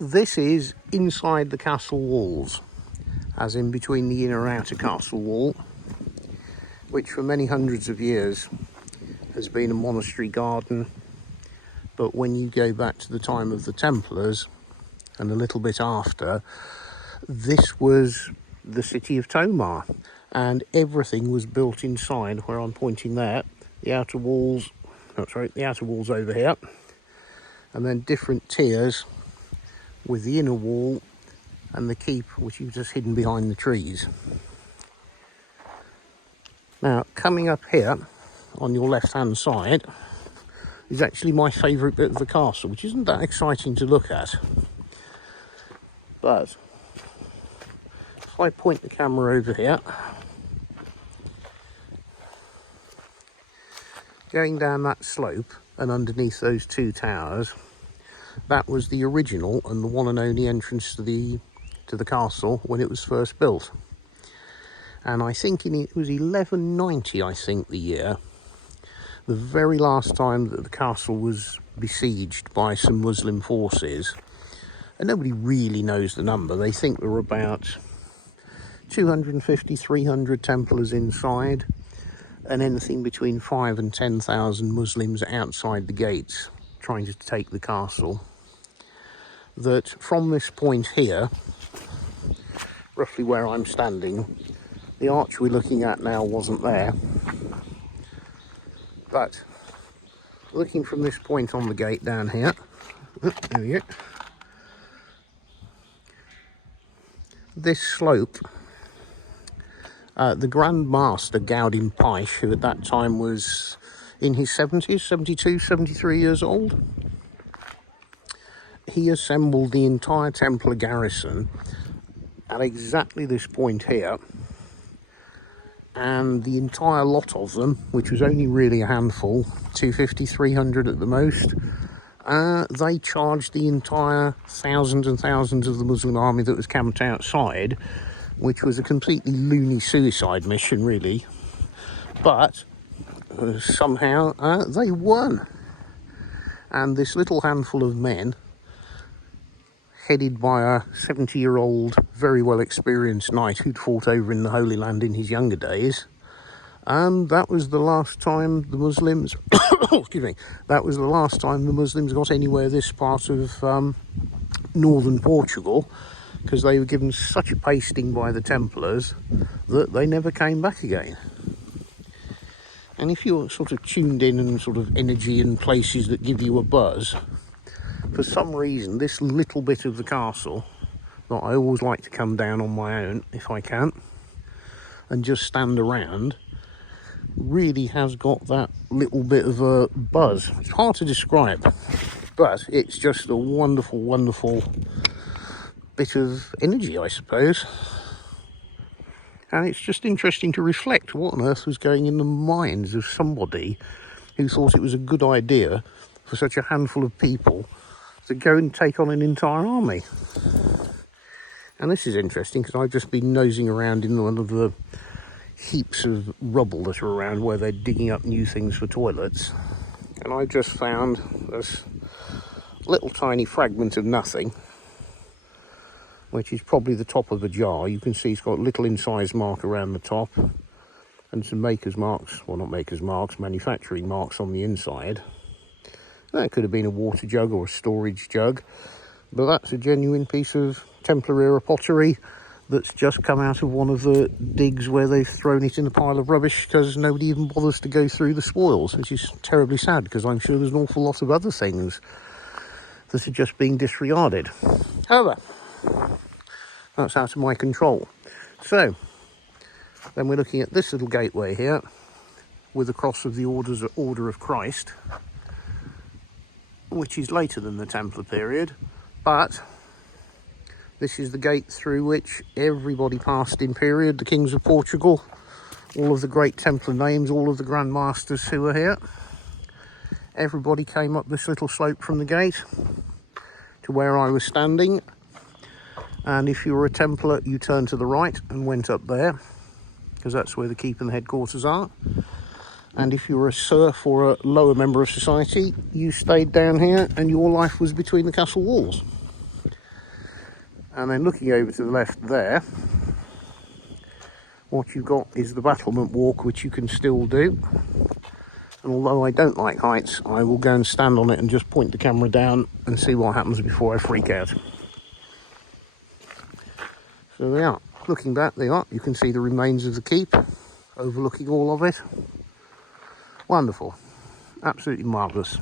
This is inside the castle walls, as in between the inner and outer castle wall, which for many hundreds of years has been a monastery garden. But when you go back to the time of the Templars and a little bit after, this was the city of Tomar, and everything was built inside where I'm pointing there. The outer walls, the outer walls over here, and then different tiers with the inner wall and the keep, which is just hidden behind the trees. Now, coming up here on your left hand side is actually my favourite bit of the castle, which isn't that exciting to look at. But if I point the camera over here, going down that slope and underneath those two towers, that was the original and the one and only entrance to the castle when it was first built. And I think it was 1190, I think, the year, the very last time that the castle was besieged by some Muslim forces. And nobody really knows the number. They think there were about 250, 300 Templars inside, and anything between 5,000 and 10,000 Muslims outside the gates trying to take the castle. That from this point here, roughly where I'm standing, the arch we're looking at now wasn't there. But looking from this point on the gate down here, there we go, this slope, the Grand Master Gaudin Paish, who at that time was in his 70s, 72, 73 years old, he assembled the entire Templar garrison at exactly this point here, and the entire lot of them, which was only really a handful, 250, 300 at the most, they charged the entire thousands and thousands of the Muslim army that was camped outside, which was a completely loony suicide mission, really. But somehow they won. And this little handful of men, headed by a 70-year-old, very well-experienced knight who'd fought over in the Holy Land in his younger days, that was the last time the Muslims, excuse me, that was the last time the Muslims got anywhere this part of northern Portugal, because they were given such a pasting by the Templars that they never came back again. And if you're sort of tuned in and sort of energy and places that give you a buzz, for some reason this little bit of the castle that I always like to come down on my own if I can and just stand around really has got that little bit of a buzz. It's hard to describe, but it's just a wonderful, wonderful bit of energy, I suppose. And it's just interesting to reflect what on earth was going in the minds of somebody who thought it was a good idea for such a handful of people to go and take on an entire army. And this is interesting because I've just been nosing around in one of the heaps of rubble that are around where they're digging up new things for toilets, and I just found this little tiny fragment of nothing, which is probably the top of a jar. You can see it's got a little incised mark around the top and some maker's marks, well, not maker's marks, manufacturing marks on the inside. That could have been a water jug or a storage jug, but that's a genuine piece of Templar era pottery that's just come out of one of the digs where they've thrown it in a pile of rubbish because nobody even bothers to go through the spoils, which is terribly sad because I'm sure there's an awful lot of other things that are just being disregarded. However, that's out of my control. So then we're looking at this little gateway here with the cross of the Order of Christ, which is later than the Templar period, but this is the gate through which everybody passed in period, the kings of Portugal, all of the great Templar names, all of the Grand Masters who were here. Everybody came up this little slope from the gate to where I was standing, and if you were a Templar you turned to the right and went up there, because that's where the keep and the headquarters are. And if you were a serf or a lower member of society, you stayed down here and your life was between the castle walls. And then looking over to the left there, what you've got is the battlement walk, which you can still do. And although I don't like heights, I will go and stand on it and just point the camera down and see what happens before I freak out. So they are. Looking back, they are. You can see the remains of the keep, overlooking all of it. Wonderful. Absolutely marvellous.